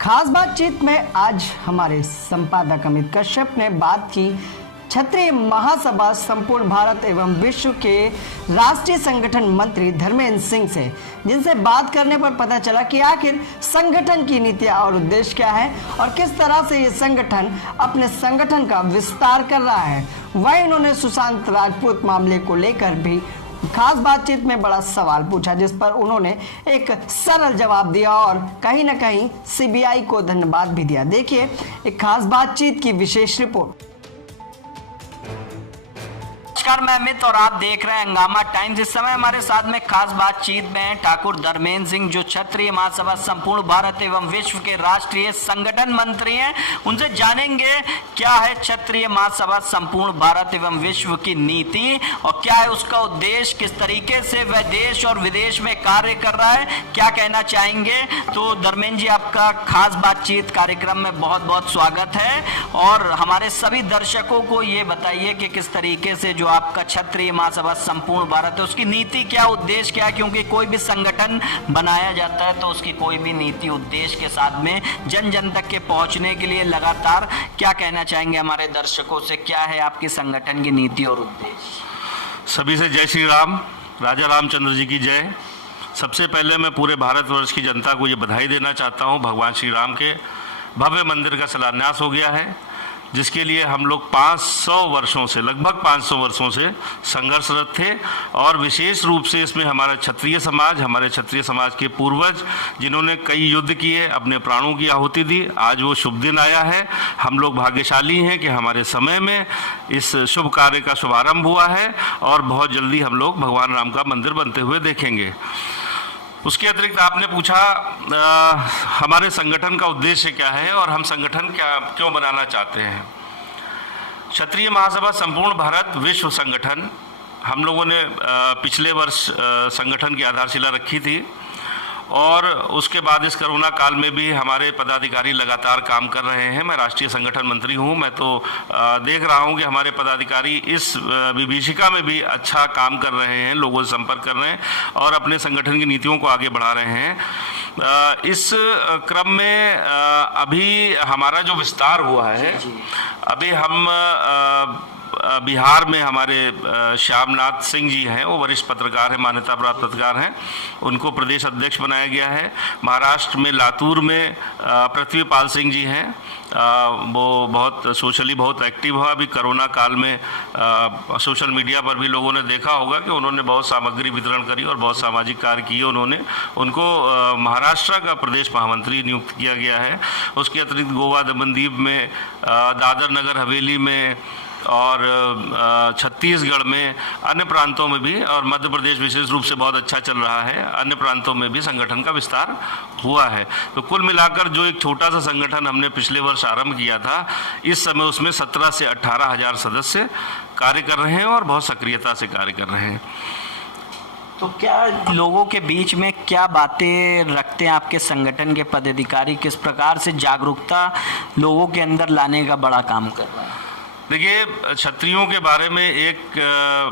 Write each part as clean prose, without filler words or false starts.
खास बातचीत में आज हमारे संपादक अमित कश्यप ने बात की क्षत्रिय महासभा संपूर्ण भारत एवं विश्व के राष्ट्रीय संगठन मंत्री धर्मेंद्र सिंह से, जिनसे बात करने पर पता चला कि आखिर संगठन की नीतियां और उद्देश्य क्या है और किस तरह से ये संगठन अपने संगठन का विस्तार कर रहा है। वहीं उन्होंने सुशांत राजपूत मामले को लेकर भी खास बातचीत में बड़ा सवाल पूछा, जिस पर उन्होंने एक सरल जवाब दिया और कहीं ना कहीं सीबीआई को धन्यवाद भी दिया। देखिए एक खास बातचीत की विशेष रिपोर्ट। नमस्कार, मैं अमित और आप देख रहे हैं हंगामा टाइम्स। इस समय हमारे साथ में खास बातचीत में ठाकुर धर्मेंद्र सिंह, जो क्षत्रिय महासभा संपूर्ण भारत एवं विश्व के राष्ट्रीय संगठन मंत्री हैं। उनसे जानेंगे क्या है क्षत्रिय महासभा संपूर्ण भारत एवं विश्व की नीति और क्या है उसका उद्देश्य, किस तरीके से वह देश और विदेश में कार्य कर रहा है, क्या कहना चाहेंगे। तो धर्मेंद्र जी, आपका खास बातचीत कार्यक्रम में बहुत बहुत स्वागत है और हमारे सभी दर्शकों को ये बताइए कि किस तरीके से जो आपका क्षत्रिय महासभा संपूर्ण भारत है उसकी नीति क्या, उद्देश्य क्या, क्योंकि कोई भी संगठन बनाया जाता है तो उसकी कोई भी नीति उद्देश्य के साथ में जन जन तक के पहुंचने के लिए लगातार क्या कहना चाहेंगे हमारे दर्शकों से, क्या है आपके संगठन की नीति और उद्देश्य। सभी से जय श्री राम, राजा रामचंद्र जी की जय। सबसे पहले मैं पूरे भारतवर्ष की जनता को ये बधाई देना चाहता हूँ। भगवान श्री राम के भव्य मंदिर का शिलान्यास हो गया है, जिसके लिए हम लोग 500 वर्षों से, लगभग 500 वर्षों से संघर्षरत थे। और विशेष रूप से इसमें हमारे क्षत्रिय समाज के पूर्वज, जिन्होंने कई युद्ध किए, अपने प्राणों की आहुति दी, आज वो शुभ दिन आया है। हम लोग भाग्यशाली हैं कि हमारे समय में इस शुभ कार्य का शुभारंभ हुआ है और बहुत जल्दी हम लोग भगवान राम का मंदिर बनते हुए देखेंगे। उसके अतिरिक्त आपने पूछा हमारे संगठन का उद्देश्य क्या है और हम संगठन क्यों बनाना चाहते हैं। क्षत्रिय महासभा संपूर्ण भारत विश्व संगठन, हम लोगों ने पिछले वर्ष संगठन की आधारशिला रखी थी और उसके बाद इस कोरोना काल में भी हमारे पदाधिकारी लगातार काम कर रहे हैं। मैं राष्ट्रीय संगठन मंत्री हूं, मैं तो देख रहा हूं कि हमारे पदाधिकारी इस विभीषिका में भी अच्छा काम कर रहे हैं, लोगों से संपर्क कर रहे हैं और अपने संगठन की नीतियों को आगे बढ़ा रहे हैं। इस क्रम में अभी हमारा जो विस्तार हुआ है, अभी हम बिहार में हमारे श्यामनाथ सिंह जी हैं, वो वरिष्ठ पत्रकार हैं, मान्यता प्राप्त पत्रकार हैं, उनको प्रदेश अध्यक्ष बनाया गया है। महाराष्ट्र में लातूर में पृथ्वीपाल सिंह जी हैं, वो बहुत सोशली बहुत एक्टिव है। अभी कोरोना काल में सोशल मीडिया पर भी लोगों ने देखा होगा कि उन्होंने बहुत सामग्री वितरण करी और बहुत सामाजिक कार्य किए उन्होंने। उनको महाराष्ट्र का प्रदेश महामंत्री नियुक्त किया गया है। उसके अतिरिक्त गोवा दमनदीप में, दादर नगर हवेली में और छत्तीसगढ़ में, अन्य प्रांतों में भी, और मध्य प्रदेश विशेष रूप से बहुत अच्छा चल रहा है, अन्य प्रांतों में भी संगठन का विस्तार हुआ है। तो कुल मिलाकर जो एक छोटा सा संगठन हमने पिछले वर्ष आरंभ किया था, इस समय उसमें 17 से 18 हजार सदस्य कार्य कर रहे हैं और बहुत सक्रियता से कार्य कर रहे हैं। तो क्या लोगों के बीच में क्या बातें रखते हैं आपके संगठन के पदाधिकारी, किस प्रकार से जागरूकता लोगों के अंदर लाने का बड़ा काम कर रहे हैं। देखिए, क्षत्रियों के बारे में एक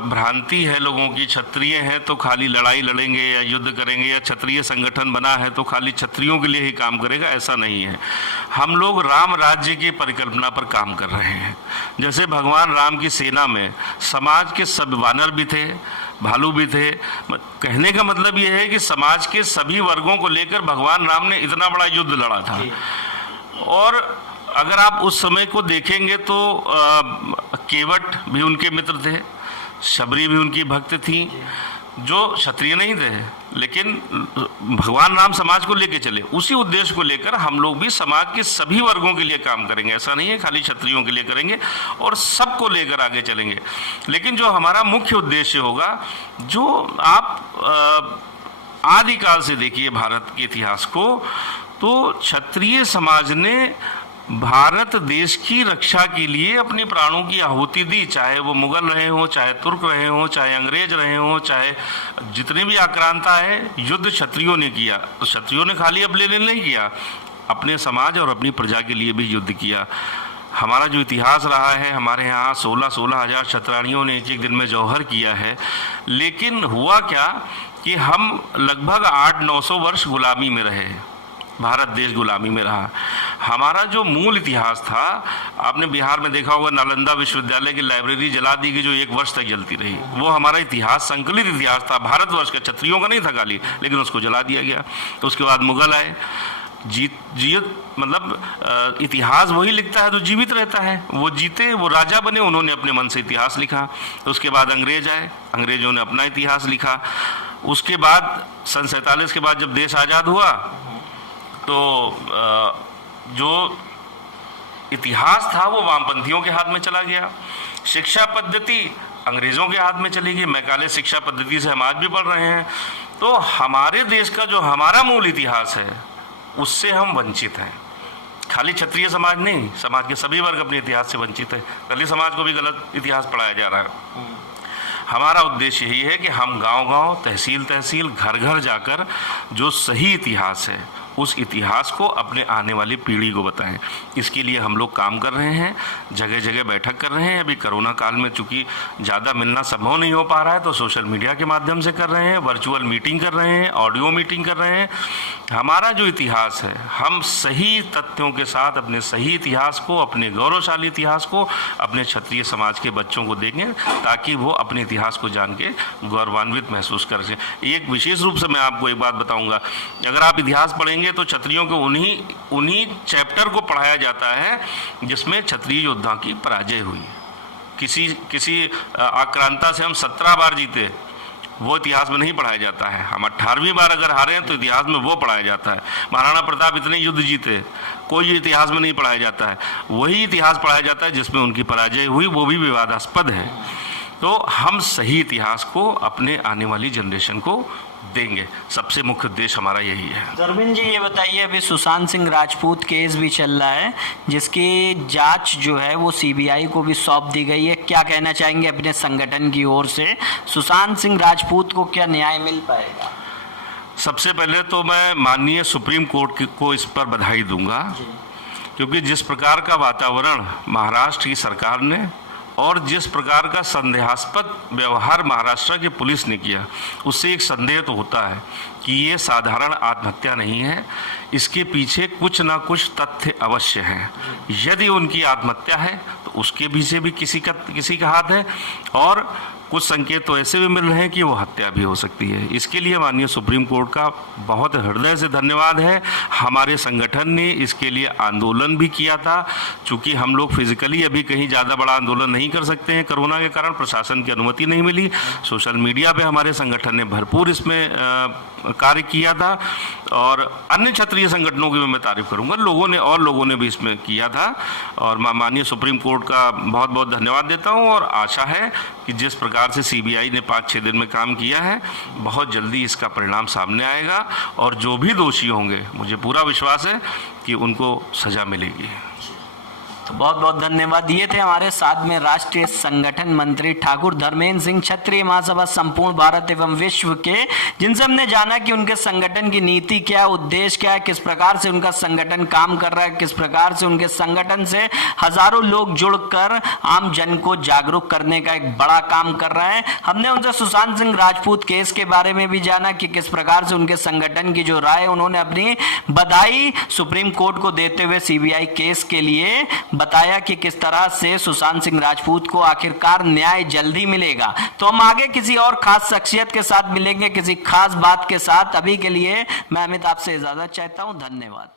भ्रांति है लोगों की, क्षत्रिय हैं तो खाली लड़ाई लड़ेंगे या युद्ध करेंगे, या क्षत्रिय संगठन बना है तो खाली क्षत्रियों के लिए ही काम करेगा, ऐसा नहीं है। हम लोग राम राज्य की परिकल्पना पर काम कर रहे हैं। जैसे भगवान राम की सेना में समाज के सब वानर भी थे, भालू भी थे। कहने का मतलब ये है कि समाज के सभी वर्गों को लेकर भगवान राम ने इतना बड़ा युद्ध लड़ा था। और अगर आप उस समय को देखेंगे तो केवट भी उनके मित्र थे, शबरी भी उनकी भक्त थी, जो क्षत्रिय नहीं थे, लेकिन भगवान राम समाज को लेकर चले। उसी उद्देश्य को लेकर हम लोग भी समाज के सभी वर्गों के लिए काम करेंगे। ऐसा नहीं है खाली क्षत्रियों के लिए करेंगे, और सबको लेकर आगे चलेंगे। लेकिन जो हमारा मुख्य उद्देश्य होगा, जो आप आदिकाल से देखिए भारत के इतिहास को, तो क्षत्रिय समाज ने भारत देश की रक्षा के लिए अपने प्राणों की आहुति दी। चाहे वो मुगल रहे हों, चाहे तुर्क रहे हों, चाहे अंग्रेज रहे हों, चाहे जितने भी आक्रांता है, युद्ध क्षत्रियों ने किया। तो क्षत्रियों ने खाली अपने लिए नहीं किया, अपने समाज और अपनी प्रजा के लिए भी युद्ध किया। हमारा जो इतिहास रहा है, हमारे यहाँ 16 हजार क्षत्राणियों ने एक दिन में जौहर किया है। लेकिन हुआ क्या कि हम लगभग 800-900 वर्ष गुलामी में रहे। भारत देश गुलामी में रहा। हमारा जो मूल इतिहास था, आपने बिहार में देखा होगा नालंदा विश्वविद्यालय की लाइब्रेरी जला दी गई जो 1 वर्ष तक जलती रही। वो हमारा इतिहास, संकलित इतिहास था भारतवर्ष का, क्षत्रियों का नहीं था खाली, लेकिन उसको जला दिया गया। उसके बाद मुगल आए, मतलब इतिहास वही लिखता है जो जीवित रहता है। वो जीते, वो राजा बने, उन्होंने अपने मन से इतिहास लिखा। उसके बाद अंग्रेज आए, अंग्रेजों ने अपना इतिहास लिखा। उसके बाद सन 47 के बाद जब देश आज़ाद हुआ तो जो इतिहास था वो वामपंथियों के हाथ में चला गया। शिक्षा पद्धति अंग्रेजों के हाथ में चली गई। मैकाले शिक्षा पद्धति से हम आज भी पढ़ रहे हैं। तो हमारे देश का जो हमारा मूल इतिहास है उससे हम वंचित हैं। खाली क्षत्रिय समाज नहीं, समाज के सभी वर्ग अपने इतिहास से वंचित है। दलित समाज को भी गलत इतिहास पढ़ाया जा रहा है। हमारा उद्देश्य यही है कि हम गांव-गांव, तहसील-तहसील, घर-घर जाकर जो सही इतिहास है उस इतिहास को अपने आने वाली पीढ़ी को बताएं। इसके लिए हम लोग काम कर रहे हैं, जगह जगह बैठक कर रहे हैं। अभी कोरोना काल में चूंकि ज़्यादा मिलना संभव नहीं हो पा रहा है तो सोशल मीडिया के माध्यम से कर रहे हैं, वर्चुअल मीटिंग कर रहे हैं, ऑडियो मीटिंग कर रहे हैं। हमारा जो इतिहास है, हम सही तथ्यों के साथ अपने सही इतिहास को, अपने गौरवशाली इतिहास को अपने क्षत्रिय समाज के बच्चों को देंगे ताकि वो अपने इतिहास को जान के गौरवान्वित महसूस कर सकें। एक विशेष रूप से मैं आपको एक बात बताऊंगा, अगर आप इतिहास पढ़ेंगे तो क्षत्रियों को उन्हीं चैप्टर को पढ़ाया जाता है जिसमें क्षत्रिय योद्धा की पराजय हुई। किसी आक्रांता से हम 17 बार जीते, वो इतिहास में नहीं पढ़ाया जाता है। हम 18वीं बार अगर हारे हैं तो इतिहास में वो पढ़ाया जाता है। महाराणा प्रताप इतने युद्ध जीते, कोई इतिहास में नहीं पढ़ाया जाता है। वही इतिहास पढ़ाया जाता है जिसमें उनकी पराजय हुई, वो भी विवादास्पद है। तो हम सही इतिहास को अपने आने वाली जनरेशन को देंगे। सबसे मुख्य उद्देश्य हमारा यही है। धर्मेंद्र जी, ये बताइए, अभी सुशांत सिंह राजपूत केस भी चल रहा है जिसकी जांच जो है वो सीबीआई को भी सौंप दी गई है। क्या कहना चाहेंगे अपने संगठन की ओर से, सुशांत सिंह राजपूत को क्या न्याय मिल पाएगा? सबसे पहले तो मैं माननीय सुप्रीम कोर्ट को इस पर बधाई दूंगा, क्योंकि जिस प्रकार का वातावरण महाराष्ट्र की सरकार ने और जिस प्रकार का संदेहास्पद व्यवहार महाराष्ट्र की पुलिस ने किया, उससे एक संदेह तो होता है कि ये साधारण आत्महत्या नहीं है, इसके पीछे कुछ ना कुछ तथ्य अवश्य हैं। यदि उनकी आत्महत्या है तो उसके पीछे भी किसी का हाथ है, और कुछ संकेत तो ऐसे भी मिल रहे हैं कि वो हत्या भी हो सकती है। इसके लिए माननीय सुप्रीम कोर्ट का बहुत हृदय से धन्यवाद है। हमारे संगठन ने इसके लिए आंदोलन भी किया था। चूँकि हम लोग फिजिकली अभी कहीं ज़्यादा बड़ा आंदोलन नहीं कर सकते हैं, कोरोना के कारण प्रशासन की अनुमति नहीं मिली। सोशल मीडिया पे हमारे संगठन ने भरपूर इसमें कार्य किया था, और अन्य क्षेत्रीय संगठनों की मैं तारीफ करूँगा, लोगों ने भी इसमें किया था। और माननीय सुप्रीम कोर्ट का बहुत बहुत धन्यवाद देता हूँ, और आशा है कि जिस प्रकार से सीबीआई ने 5-6 दिन में काम किया है, बहुत जल्दी इसका परिणाम सामने आएगा, और जो भी दोषी होंगे मुझे पूरा विश्वास है कि उनको सजा मिलेगी। तो बहुत बहुत धन्यवाद। ये थे हमारे साथ में राष्ट्रीय संगठन मंत्री ठाकुर धर्मेंद्र सिंह, क्षत्रिय महासभा संपूर्ण भारत एवं विश्व के, जिनसे हमने जाना कि उनके संगठन की नीति क्या है, उद्देश्य क्या है, किस प्रकार से उनका संगठन काम कर रहा है, किस प्रकार से उनके संगठन से हजारों लोग जुड़कर आम जन को जागरूक करने का एक बड़ा काम कर रहे हैं। हमने उनसे सुशांत सिंह राजपूत केस के बारे में भी जाना कि किस प्रकार से उनके संगठन की जो राय, उन्होंने अपनी बधाई सुप्रीम कोर्ट को देते हुए सीबीआई केस के लिए बताया कि किस तरह से सुशांत सिंह राजपूत को आखिरकार न्याय जल्दी मिलेगा। तो हम आगे किसी और खास शख्सियत के साथ मिलेंगे, किसी खास बात के साथ। अभी के लिए मैं अमित आपसे इजाजत चाहता हूं। धन्यवाद।